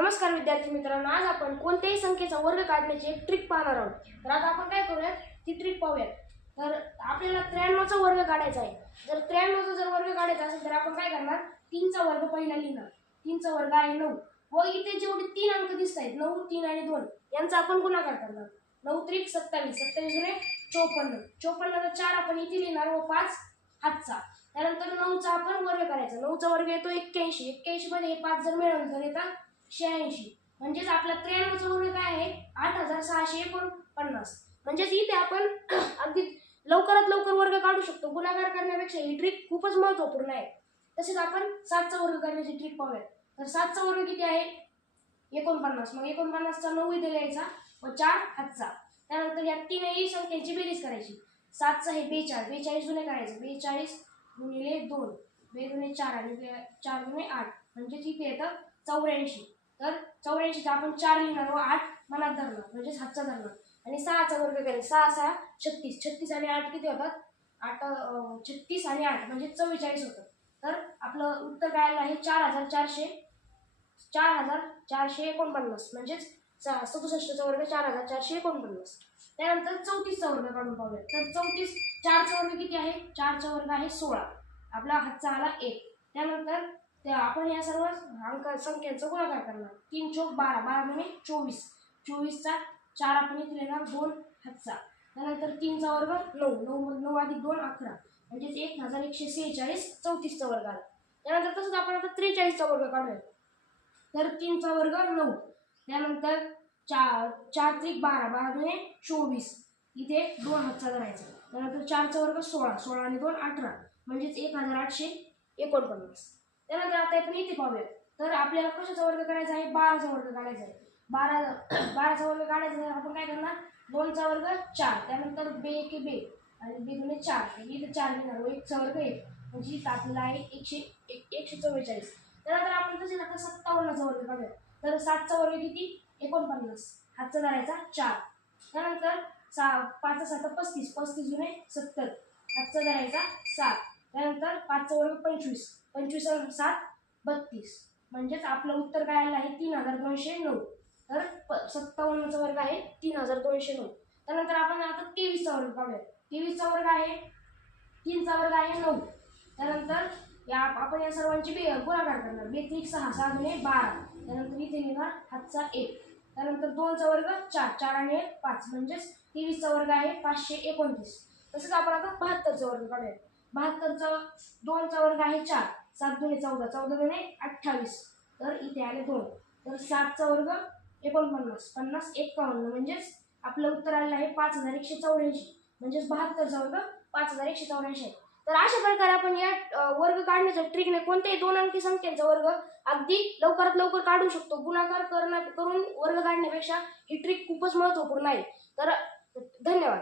नमस्कार विद्यार्थी मित्रांनो, आज आपण कोणत्याही संख्येचा वर्ग काढण्याची एक ट्रिक पाहणार आहोत। तर आता आपण काय करूयात, ती ट्रिक पाहूयात। तर आपल्याला 93 चा वर्ग काढायचा आहे। जर 93 चा वर्ग काढायचा असेल तर आपण काय करणार, 3 चा वर्ग पहिला लिहिणार। 3 चा वर्ग आहे 9 व इथे जेवढे 3 अंक दिसतात 9, 3 आणि 2 यांचा आपण गुणाकार करणार। 9 त्रिक 27, 27 गुणे 54, 54 चा 4 आपण इथे लिहिणार व 5 हातचा। त्यानंतर 9 चा आपण वर्ग करायचा। 9 चा वर्ग येतो 81, 81 मध्ये 5 जर मिळवले तर येतात 86। म्हणजेच आपला 93 चा वर्ग काय आहे 8649। म्हणजेच इथे आपण अगदी लवकरात लवकर वर्ग काढू शकतो। गुणाकार करण्यापेक्षा ही ट्रिक खूपच महत्त्वपूर्ण आहे। तसेच आपण 7 चा वर्ग करण्याची ट्रिक पाहूया। तर 7 चा वर्ग किती आहे 49। मग 49 चा 9 इथे लिहायचा व 4 हातचा। त्यानंतर या तीनही संख्यांची बेरीज करायची। 7 चा हे 42, 42 गुणे करायचं। 42 गुणिले 2, 2 गुणे 4 आणि 4 गुणे 8 म्हणजे इथे येतं 84। तर 84 चा आपण 4 लिहिणार व 8 मनात धरणार म्हणजे हातचा धरणार। आणि 6 चा वर्ग करायचा। 6 6 36, 36 आणि 8 किती होतात 8 36 आणि 8 म्हणजे 44 होतं। तर आपलं उत्तर काय आलं आहे 4449 म्हणजेच 67 चा वर्ग 4449। त्यानंतर 34 चा वर्ग काढून पाहूया। तर 34 4 चा वर्ग किती आहे 4 चा वर्ग आहे 16, आपला हातचा आला 1। त्यानंतर आपण या सर्व अंक संख्यांचा गुणाकार करणार। 3 चौक 12, 12 गुणे 24, 24 चा 4 आपण इथे लिहिणार 2 हातचा। त्यानंतर 3 चा वर्ग 9, 9 अधिक 2 11 म्हणजेच 1146, 34 चा वर्ग आला। त्यानंतर तसंच आपण आता 43 चा वर्ग काढूया। तर 3 चा वर्ग 9, त्यानंतर 4 त्रिक 12, 12 गुणे 24 इथे 2 हातचा धरायचा। त्यानंतर 4 चा वर्ग 16, 16 आणि 2 18 म्हणजेच 1849। त्यानंतर आता आपण इथे पाहूया। तर आपल्याला कशाचा वर्ग करायचा आहे 12 चा वर्ग काढायचा आहे। 12 चा वर्ग काढायचा तर आपण काय करणार 2 चा वर्ग 4, त्यानंतर बे एके बे आणि बे दुने 4, इथे 4 लिहिणार व 1 चा वर्ग 1 म्हणजे इथं आपल्याला आहे 144। त्यानंतर आपण तसेच आता 57 चा वर्ग काढूया। तर 7 चा वर्ग किती 49, हातचा धरायचा 4। त्यानंतर 5 7 35, 35 गुणे 70 हातचा धरायचा 7। त्यानंतर 5 चा वर्ग 25, 25 आणि 7 32 म्हणजेच आपलं उत्तर काय आलं आहे 3209। तर 57 चा वर्ग आहे 3209। त्यानंतर आपण आता 23 चा वर्ग काढूया। 23 चा वर्ग आहे 3 चा वर्ग आहे 9, त्यानंतर आपण या सर्वांची गुणाकार करणार। 2 त्रिक 6, 6 गुणे 12 त्यानंतर इथे लिहिणार हातचा 1। त्यानंतर 2 चा वर्ग 4, 4 आणि 1 5 म्हणजेच 23 चा वर्ग आहे 529। तसंच आपण आता 72 चा वर्ग काढूया। 72 चा 2 चा वर्ग आहे 4, 7 गुणे 14, 14 गुणे 28 तर इथे आले 2। तर 7 चा वर्ग 49, 50 51 म्हणजेच आपलं उत्तर आलेलं आहे 5184 म्हणजेच 72 चा वर्ग 5184 आहे। तर अशा प्रकारे आपण या वर्ग काढण्याच्या ट्रिकने कोणत्याही 2 अंकी संख्येचा वर्ग अगदी लवकरात लवकर काढू शकतो। गुणाकार करून वर्ग काढण्यापेक्षा ही ट्रिक खूपच महत्त्वपूर्ण आहे। तर धन्यवाद।